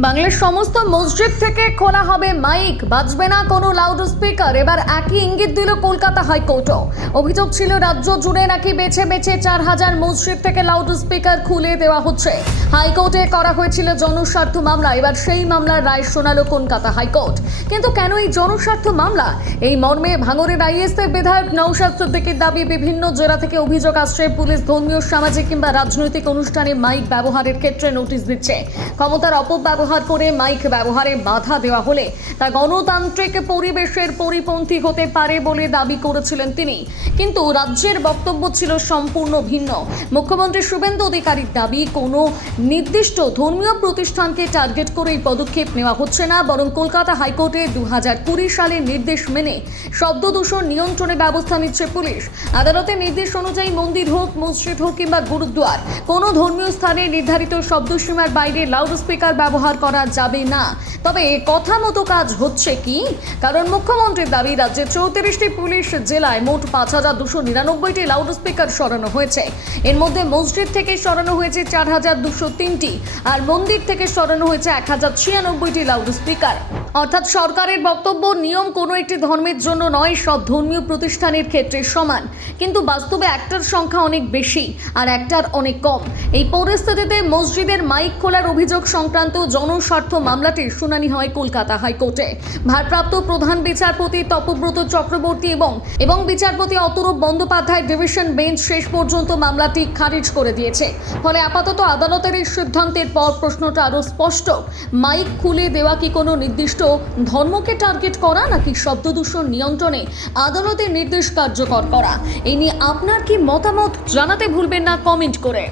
বাংলার সমস্ত মসজিদ থেকে খোলা হবে মাইক, বাজবে না কোনো লাউড স্পিকার। এবার একই ইঙ্গিত দিল কলকাতা হাইকোর্টও। অভিযোগ ছিল রাজ্য জুড়ে নাকি বেছে বেছে 4000 মসজিদ থেকে লাউড স্পিকার খুলে দেওয়া হচ্ছে। হাইকোর্টে করা হয়েছিল জনস্বার্থ মামলা, এবার সেই মামলার রায় শোনালো কলকাতা হাইকোর্ট। কিন্তু কেন এই জনস্বার্থ মামলা? এই মর্মে ভাঙড়ের আইএসএফ বিধায়ক নওশাদ সিদ্দিকীর দাবি, বিভিন্ন জেলা থেকে অভিযোগ আসছে পুলিশ ধর্মীয়, সামাজিক কিংবা রাজনৈতিক অনুষ্ঠানে মাইক ব্যবহারের ক্ষেত্রে নোটিশ দিচ্ছে। ক্ষমতার অপব্যবহার করে মাইক ব্যবহারে বাধা দেওয়া হলে তা গণতান্ত্রিক পরিবেশের পরিপন্থী হতে পারে বলে দাবি করেছিলেন তিনি। কিন্তু রাজ্যের বক্তব্য ছিল সম্পূর্ণ ভিন্ন। মুখ্যমন্ত্রী শুভেন্দু অধিকারীর দাবি, কোনো নির্দিষ্ট ধর্মীয় প্রতিষ্ঠানকে টার্গেট করে এই পদক্ষেপ নেওয়া হচ্ছে না, বরং কলকাতা হাইকোর্টে 2020 সালের নির্দেশ মেনে শব্দ দূষণ নিয়ন্ত্রণে ব্যবস্থা নিচ্ছে পুলিশ। আদালতের নির্দেশ অনুযায়ী মন্দির হোক, মসজিদ হোক কিংবা গুরুদ্বার, কোনো ধর্মীয় স্থানে নির্ধারিত শব্দসীমার বাইরে লাউড স্পিকার ব্যবহার করা যাবে না। তবে কথা মতো কাজ হচ্ছে কি? কারণ মুখ্যমন্ত্রীর দাবি, রাজ্যের 34টি পুলিশ জেলায় মোট 5299টি লাউড স্পিকার সরানো হয়েছে। এর মধ্যে মসজিদ থেকে সরানো হয়েছে 4203টি, আর মন্দির থেকে সরানো হয়েছে 1096টি লাউড স্পিকার। অর্থাৎ সরকারের বক্তব্য, নিয়ম কোনো একটি ধর্মের জন্য নয়, সব ধর্মীয় প্রতিষ্ঠানের ক্ষেত্রে সমান। কিন্তু বাস্তবে একটার সংখ্যা অনেক বেশি আর একটার অনেক কম। এই পরিস্থিতিতে মসজিদের মাইক খোলার অভিযোগ সংক্রান্ত জনস্বার্থ মামলাটির শুনানি হয় কলকাতা হাইকোর্টে। ভারপ্রাপ্ত প্রধান বিচারপতি তপব্রত চক্রবর্তী এবং বিচারপতি অতরূপ বন্দ্যোপাধ্যায় ডিভিশন বেঞ্চ শেষ পর্যন্ত মামলাটি খারিজ করে দিয়েছে। ফলে আপাতত আদালতের এই সিদ্ধান্তের পর প্রশ্নটা আরও স্পষ্ট, মাইক খুলে দেওয়া কি কোনো নির্দিষ্ট ধর্মকে টার্গেট করা, নাকি শব্দ দূষণ নিয়ন্ত্রণে আদালতের নির্দেশ কার্যকর করা? এই নিয়ে আপনার কি মতামত জানাতে ভুলবেন না কমেন্ট করে।